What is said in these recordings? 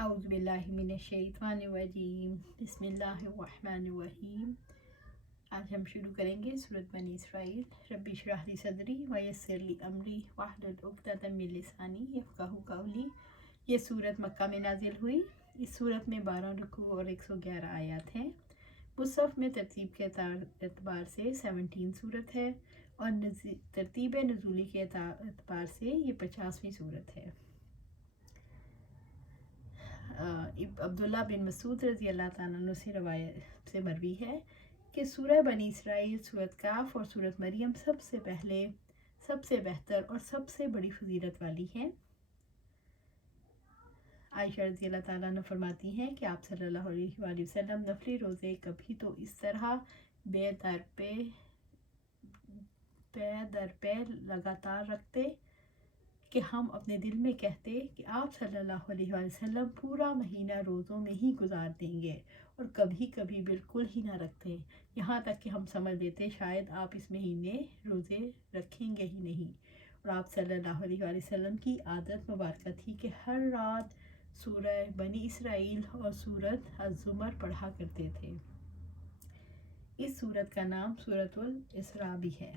اعوذ باللہ من الشیطان الرجیم بسم اللہ الرحمن الرحیم۔ آج ہم شروع کریں گے سورۃ بنی اسرائیل۔ ربی اشرح لی صدری ویسر لی امری واحلل عقدۃ من لسانی یفقہوا قولی۔ یہ سورت مکہ میں نازل ہوئی۔ اس سورت میں 12 رکوع اور 111 آیات ہیں۔ مصحف میں ترتیب کے اعتبار سے 17 سورت ہے اور ترتیب نزولی کے اعتبار سے یہ 50ویں سورت ہے۔ عبداللہ بن مسعود رضی اللہ تعالیٰ عنہ سے روایت سے مروی ہے کہ سورہ بنی اسرائیل، سورۃ کہف اور سورۃ مریم سب سے پہلے، سب سے بہتر اور سب سے بڑی فضیلت والی ہیں۔ عائشہ رضی اللہ تعالیٰ عنہ فرماتی ہیں کہ آپ صلی اللہ علیہ وآلہ وسلم نفلی روزے کبھی تو اس طرح بے در پے لگاتار رکھتے کہ ہم اپنے دل میں کہتے کہ آپ صلی اللہ علیہ وآلہ وسلم پورا مہینہ روزوں میں ہی گزار دیں گے، اور کبھی کبھی بالکل ہی نہ رکھتے، یہاں تک کہ ہم سمجھ لیتے شاید آپ اس مہینے روزے رکھیں گے ہی نہیں۔ اور آپ صلی اللہ علیہ وآلہ وسلم کی عادت مبارکہ تھی کہ ہر رات سورہ بنی اسرائیل اور سورۃ الزمر پڑھا کرتے تھے۔ اس سورت کا نام سورۃ الاسراء بھی ہے۔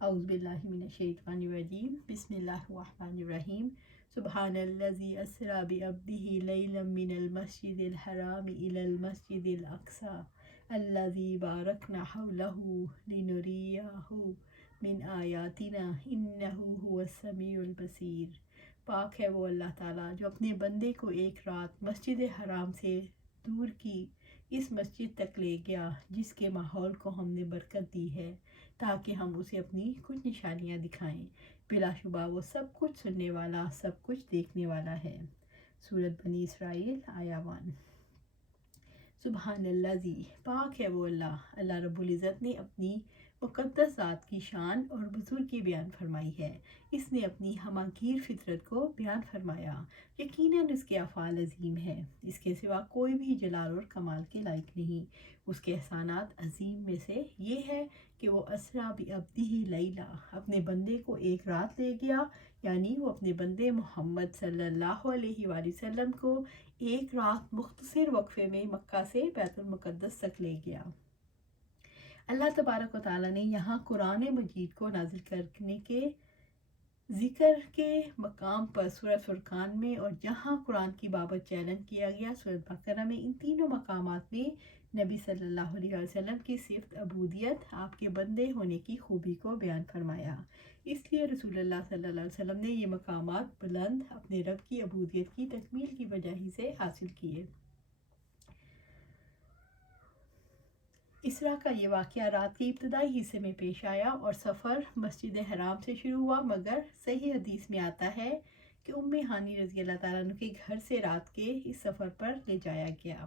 اعوذ باللہ من الشیطان الرجیم بسم اللہ الرحمن الرحیم۔ سبحان الذی اسریٰ بعبدہ لیلا من المسجد الحرام الی المسجد الاقصی الذی بارکنا حولہ لنریہ من آیاتنا انہ هو السمیع البصیر۔ پاک ہے وہ اللہ تعالیٰ جو اپنے بندے کو ایک رات مسجد حرام سے دور کی اس مسجد تک لے گیا جس کے ماحول کو ہم نے برکت دی ہے تاکہ ہم اسے اپنی کچھ نشانیاں دکھائیں۔ بلا شبہ وہ سب کچھ سننے والا، سب کچھ دیکھنے والا ہے۔ سورۃ بنی اسرائیل آیا 1۔ سبحان الذی، پاک ہے وہ اللہ رب العزت نے اپنی مقدس ذات کی شان اور بزرگی بیان فرمائی ہے۔ اس نے اپنی ہماگیر فطرت کو بیان فرمایا، یقیناً اس کے افعال عظیم ہیں، اس کے سوا کوئی بھی جلال اور کمال کے لائق نہیں۔ اس کے احسانات عظیم میں سے یہ ہے کہ وہ اسریٰ بعبدہ لیلا، اپنے بندے کو ایک رات لے گیا، یعنی وہ اپنے بندے محمد صلی اللہ علیہ وآلہ وسلم کو ایک رات مختصر وقفے میں مکہ سے بیت المقدس تک لے گیا۔ اللہ تبارک و تعالیٰ نے یہاں قرآن مجید کو نازل کرنے کے ذکر کے مقام پر سورۃ فرقان میں، اور جہاں قرآن کی بابت چیلنج کیا گیا سورۃ بقرہ میں، ان تینوں مقامات میں نبی صلی اللہ علیہ وسلم کی صفت عبودیت، آپ کے بندے ہونے کی خوبی کو بیان فرمایا۔ اس لیے رسول اللہ صلی اللہ علیہ وسلم نے یہ مقامات بلند اپنے رب کی عبودیت کی تکمیل کی وجہ ہی سے حاصل کیے۔ اسراء کا یہ واقعہ رات کے ابتدائی حصے میں پیش آیا اور سفر مسجد حرام سے شروع ہوا، مگر صحیح حدیث میں آتا ہے کہ ہانی رضی اللہ تعالیٰ عنہ کے گھر سے رات کے اس سفر پر لے جایا گیا۔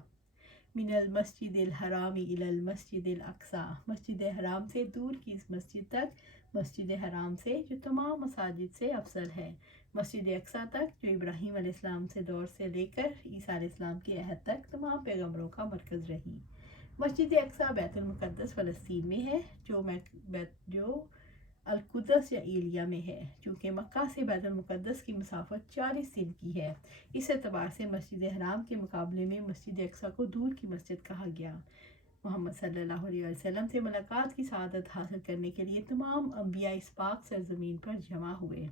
من المسجد الحرام الی المسجد الاقصی، مسجد حرام سے دور کی اس مسجد تک، مسجد حرام سے جو تمام مساجد سے افضل ہے، مسجد اقصی تک جو ابراہیم علیہ السلام سے دور سے لے کر عیسیٰ علیہ السلام کے عہد تک تمام پیغمبروں کا مرکز رہی۔ مسجد اقصی بیت المقدس فلسطین میں ہے، جو القدس یا ایلیا میں ہے، چونکہ مکہ سے بیت المقدس کی مسافت 40 دن کی ہے۔ اس اعتبار سے مسجد حرام کے مقابلے میں مسجد اقصی کو دور کی مسجد کہا گیا۔ محمد صلی اللہ علیہ وسلم سے ملاقات کی سعادت حاصل کرنے کے لیے تمام انبیاء اس پاک سرزمین پر جمع ہوئے۔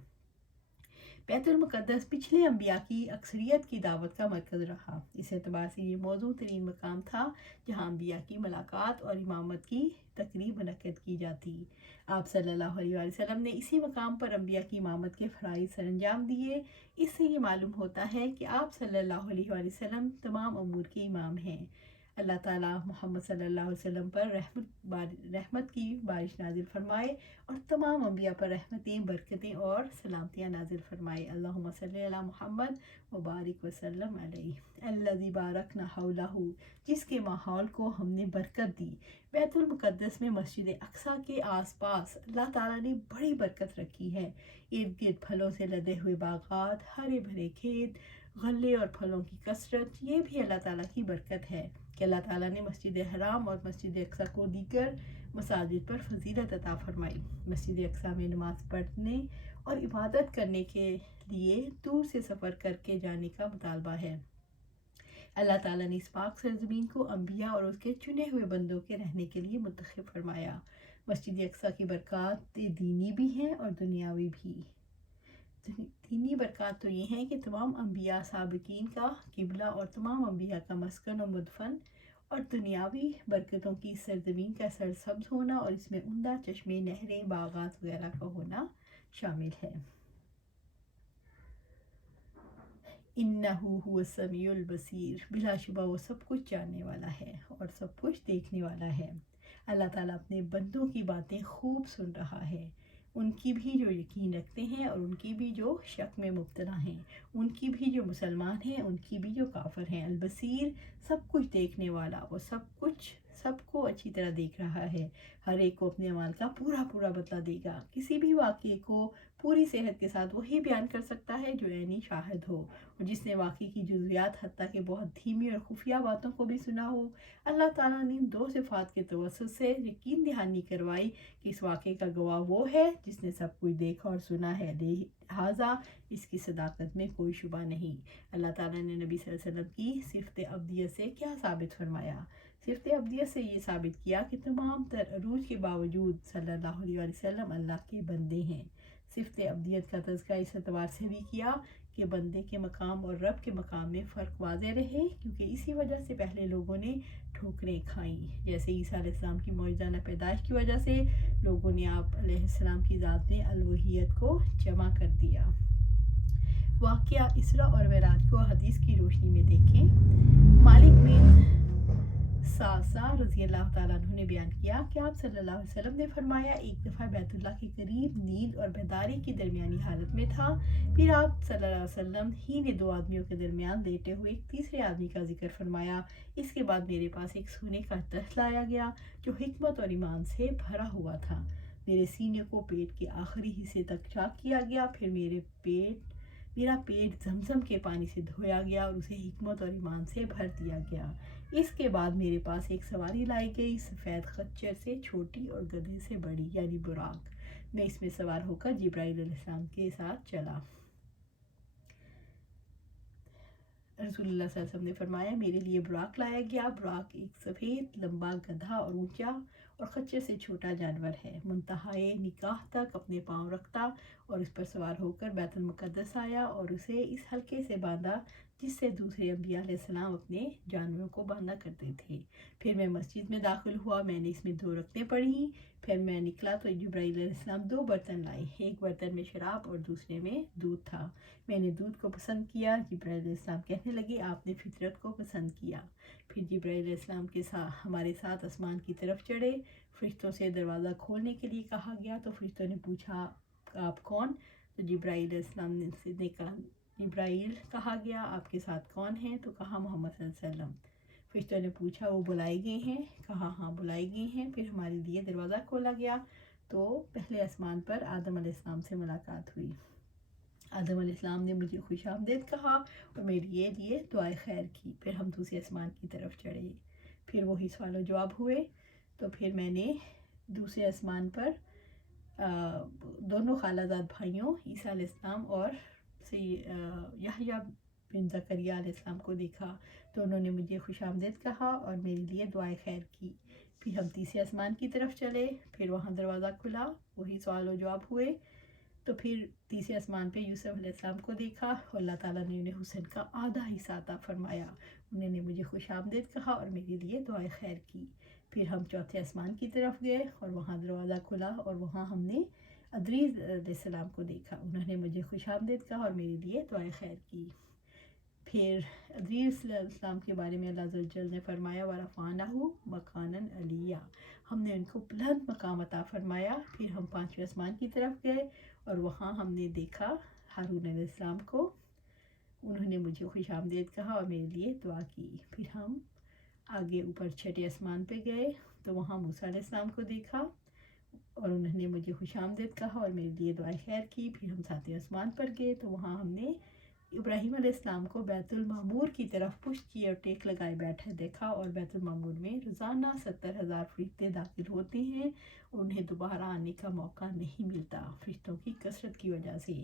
بیت المقدس پچھلے انبیاء کی اکثریت کی دعوت کا مرکز رہا، اس اعتبار سے یہ موزوں ترین مقام تھا جہاں انبیاء کی ملاقات اور امامت کی تقریب منعقد کی جاتی۔ آپ صلی اللہ علیہ وآلہ وسلم نے اسی مقام پر انبیاء کی امامت کے فرائض سر انجام دیے۔ اس سے یہ معلوم ہوتا ہے کہ آپ صلی اللہ علیہ وآلہ وسلم تمام امور کے امام ہیں۔ اللہ تعالیٰ محمد صلی اللہ علیہ وسلم پر رحمت کی بارش نازل فرمائے اور تمام انبیاء پر رحمتیں، برکتیں اور سلامتیاں نازل فرمائے۔ اللہم صلی علی محمد وبارک وسلم علیہ۔ الذی بارکنا حولہ، جس کے ماحول کو ہم نے برکت دی۔ بیت المقدس میں مسجد اقصی کے آس پاس اللہ تعالیٰ نے بڑی برکت رکھی ہے۔ ارد گرد پھلوں سے لدے ہوئے باغات، ہرے بھرے کھیت، غلے اور پھلوں کی کثرت، یہ بھی اللہ تعالیٰ کی برکت ہے کہ اللہ تعالیٰ نے مسجد حرام اور مسجد اقصی کو دیگر مساجد پر فضیلت عطا فرمائی۔ مسجد اقصی میں نماز پڑھنے اور عبادت کرنے کے لیے دور سے سفر کر کے جانے کا مطالبہ ہے۔ اللہ تعالیٰ نے اس پاک سرزمین کو انبیاء اور اس کے چنے ہوئے بندوں کے رہنے کے لیے منتخب فرمایا۔ مسجد اقصیٰ کی برکات دینی بھی ہیں اور دنیاوی بھی۔ دینی برکات تو یہ ہیں کہ تمام انبیاء سابقین کا قبلہ اور تمام انبیاء کا مسکن و مدفن، اور دنیاوی برکتوں کی سرزمین کا سرسبز ہونا اور اس میں عمدہ چشمے، نہریں، باغات وغیرہ کا ہونا شامل ہے۔ انہو هو السمیع البصیر، بلا شبہ وہ سب کچھ جاننے والا ہے اور سب کچھ دیکھنے والا ہے۔ اللہ تعالیٰ اپنے بندوں کی باتیں خوب سن رہا ہے، ان کی بھی جو یقین رکھتے ہیں اور ان کی بھی جو شک میں مبتلا ہیں، ان کی بھی جو مسلمان ہیں، ان کی بھی جو کافر ہیں۔ البصیر، سب کچھ دیکھنے والا، وہ سب کو اچھی طرح دیکھ رہا ہے، ہر ایک کو اپنے اعمال کا پورا بدلہ دے گا۔ کسی بھی واقعے کو پوری صحت کے ساتھ وہی بیان کر سکتا ہے جو عینی شاہد ہو، اور جس نے واقعے کی جزویات حتیٰ کہ بہت دھیمی اور خفیہ باتوں کو بھی سنا ہو۔ اللہ تعالیٰ نے ان دو صفات کے توسط سے یقین دہانی کروائی کہ اس واقعے کا گواہ وہ ہے جس نے سب کچھ دیکھا اور سنا ہے، لہٰذا اس کی صداقت میں کوئی شبہ نہیں۔ اللہ تعالیٰ نے نبی صلی اللہ علیہ وسلم کی صفت ابدیت سے کیا ثابت فرمایا؟ صفت ابدیت سے یہ ثابت کیا کہ تمام تر عروج کے باوجود صلی اللہ علیہ وسلم اللہ کے بندے ہیں۔ صفت ابدیت کا تذکرہ اس اعتبار سے بھی کیا کہ بندے کے مقام اور رب کے مقام میں فرق واضح رہے، کیونکہ اسی وجہ سے پہلے لوگوں نے ٹھوکریں کھائیں۔ جیسے عیسیٰ علیہ السلام کی معجزانہ پیدائش کی وجہ سے لوگوں نے آپ علیہ السلام کی ذات میں الوہیت کو جمع کر دیا۔ واقعہ اسراء اور معراج کو حدیث کی روشنی میں دیکھیں۔ مالک بن سعصع رضی اللہ تعالیٰ عنہ نے بیان کیا کہ آپ صلی اللہ علیہ وسلم نے فرمایا، ایک دفعہ بیت اللہ کے قریب نیند اور بیداری کی درمیانی حالت میں تھا، پھر آپ صلی اللہ علیہ وسلم ہی نے دو آدمیوں کے درمیان لیٹے ہوئے ایک تیسرے آدمی کا ذکر فرمایا۔ اس کے بعد میرے پاس ایک سونے کا تخت لایا گیا جو حکمت اور ایمان سے بھرا ہوا تھا، میرے سینے کو پیٹ کے آخری حصے تک چاک کیا گیا، پھر میرا پیٹ زمزم کے پانی سے دھویا گیا اور اسے حکمت اور ایمان سے بھر دیا گیا۔ اس کے بعد میرے پاس ایک سواری لائی گئی، سفید خچر سے چھوٹی اور گدھے سے بڑی، یعنی براق۔ میں اس میں سوار ہو کر جبرائیل علیہ السلام کے ساتھ چلا۔ رسول اللہ صلی اللہ علیہ وسلم نے فرمایا، میرے لیے براق لایا گیا۔ براق ایک سفید، لمبا، گدھا اور اونچا اور خچر سے چھوٹا جانور ہے، منتہائے نکاح تک اپنے پاؤں رکھتا، اور اس پر سوار ہو کر بیت المقدس آیا اور اسے اس حلقے سے باندھا جس سے دوسرے انبیاء علیہ السلام اپنے جانوروں کو باندھا کرتے تھے۔ پھر میں مسجد میں داخل ہوا، میں نے اس میں 2 رکعتیں پڑھیں، پھر میں نکلا تو جبرائیل علیہ السلام 2 برتن لائے، ایک برتن میں شراب اور دوسرے میں دودھ تھا۔ میں نے دودھ کو پسند کیا۔ جبرائیل علیہ السلام کہنے لگے، آپ نے فطرت کو پسند کیا۔ پھر جبرائیل علیہ السلام کے ساتھ ہمارے ساتھ آسمان کی طرف چڑھے، فرشتوں سے دروازہ کھولنے کے لیے کہا گیا تو فرشتوں نے پوچھا، آپ کون؟ تو جبرائیل علیہ السلام نے کہا، جبرائیل کہا گیا، آپ کے ساتھ کون ہیں؟ تو کہا محمد صلی اللہ علیہ وسلم۔ فرشتوں نے پوچھا، وہ بلائے گئے ہیں؟ کہا ہاں بلائے گئے ہیں۔ پھر ہمارے لیے دروازہ کھولا گیا تو پہلے آسمان پر آدم علیہ السلام سے ملاقات ہوئی۔ آدم علیہ السلام نے مجھے خوش آمدید کہا اور میرے لیے دعائے خیر کی۔ پھر ہم دوسرے آسمان کی طرف چڑھے، پھر وہی سوال و جواب ہوئے، تو پھر میں نے دوسرے آسمان پر دونوں خالہ زاد بھائیوں عیسیٰ علیہ السلام اور یحییٰ بن زکریا علیہ السلام کو دیکھا، تو انہوں نے مجھے خوش آمدید کہا اور میرے لیے دعائے خیر کی۔ پھر ہم تیسرے آسمان کی طرف چلے، پھر وہاں دروازہ کھلا، وہی سوال و جواب ہوئے، تو پھر تیسرے آسمان پہ یوسف علیہ السلام کو دیکھا اور اللہ تعالیٰ نے انہیں حسن کا آدھا حصہ عطا فرمایا۔ انہوں نے مجھے خوش آمدید کہا اور میرے لیے دعائے خیر کی۔ پھر ہم چوتھے آسمان کی طرف گئے اور وہاں دروازہ کھلا اور وہاں ہم نے ادریس علیہ السلام کو دیکھا، انہوں نے مجھے خوش آمدید کہا اور میرے لیے دعائے خیر کی۔ پھر ادریس علیہ السلام کے بارے میں اللہ عز و جل نے فرمایا، وَرَفَعْنَهُ مَكَانًا عَلِيًّا، ہم نے ان کو بلند مقام عطا فرمایا۔ پھر ہم پانچویں آسمان کی طرف گئے اور وہاں ہم نے دیکھا ہارون علیہ السلام کو، انہوں نے مجھے خوش آمدید کہا اور میرے لیے دعا کی۔ پھر ہم آگے اوپر چھٹے آسمان پہ گئے تو وہاں موسیٰ علیہ السلام کو دیکھا اور انہوں نے مجھے خوش آمدید کہا اور میرے لیے دعائے خیر کی۔ پھر ہم ساتویں آسمان پر گئے تو وہاں ہم نے ابراہیم علیہ السلام کو بیت المعمور کی طرف پشت کی اور ٹیک لگائے بیٹھے دیکھا، اور بیت المعمور میں روزانہ 70,000 فرشتے داخل ہوتے ہیں اور انہیں دوبارہ آنے کا موقع نہیں ملتا فرشتوں کی کثرت کی وجہ سے۔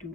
2।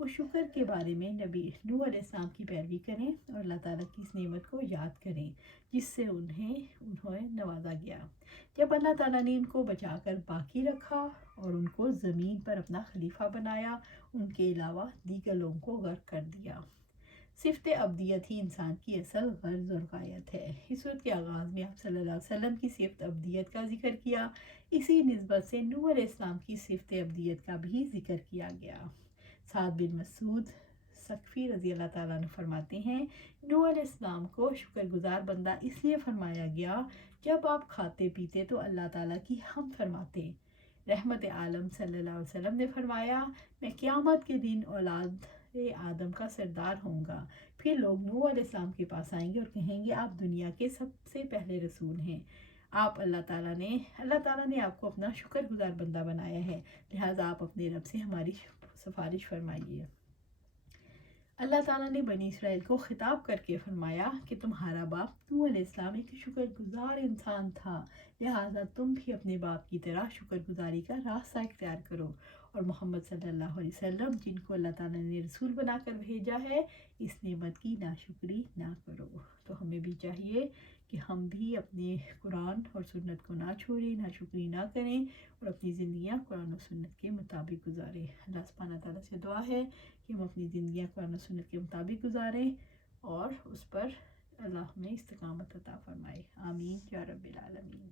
وہ شکر کے بارے میں نبی نوح علیہ السلام کی پیروی کریں اور اللہ تعالیٰ کی اس نعمت کو یاد کریں جس سے انہیں نوازا گیا، جب اللہ تعالیٰ نے ان کو بچا کر باقی رکھا اور ان کو زمین پر اپنا خلیفہ بنایا، ان کے علاوہ دیگر لوگوں کو غرق کر دیا۔ صفت ابدیت ہی انسان کی اصل غرض اور غایت ہے۔ اس صورت کے آغاز میں آپ صلی اللہ علیہ وسلم کی صفت ابدیت کا ذکر کیا، اسی نسبت سے نوح علیہ السلام کی صفت ابدیت کا بھی ذکر کیا گیا۔ سعد بن مسعود ثقفی رضی اللہ تعالیٰ عنہ فرماتے ہیں، نوح علیہ السلام کو شکر گزار بندہ اس لیے فرمایا گیا جب آپ کھاتے پیتے تو اللہ تعالیٰ کی حمد فرماتے۔ رحمت عالم صلی اللہ علیہ وسلم نے فرمایا، میں قیامت کے دن اولاد آدم کا سردار ہوں گا، پھر لوگ نوح علیہ السلام کے پاس آئیں گے اور کہیں گے آپ دنیا کے سب سے پہلے رسول ہیں، اللہ تعالیٰ نے آپ کو اپنا شکر گزار بندہ بنایا ہے، لہٰذا آپ اپنے رب سے ہماری سفارش فرمائیے۔ اللہ تعالیٰ نے بنی اسرائیل کو خطاب کر کے فرمایا کہ تمہارا باپ نوح علیہ السلام ایک شکر گزار انسان تھا، لہٰذا تم بھی اپنے باپ کی طرح شکر گزاری کا راستہ اختیار کرو، اور محمد صلی اللہ علیہ وسلم جن کو اللہ تعالیٰ نے رسول بنا کر بھیجا ہے اس نعمت کی ناشکری نہ کرو۔ تو ہمیں بھی چاہیے کہ ہم بھی اپنے قرآن اور سنت کو نہ چھوڑیں، ناشکری نہ کریں اور اپنی زندگیاں قرآن و سنت کے مطابق گزاریں۔ اللہ سبحانہ تعالیٰ سے دعا ہے کہ ہم اپنی زندگیاں قرآن و سنت کے مطابق گزاریں اور اس پر اللہ ہمیں استقامت عطا فرمائے۔ آمین یا رب العالمین۔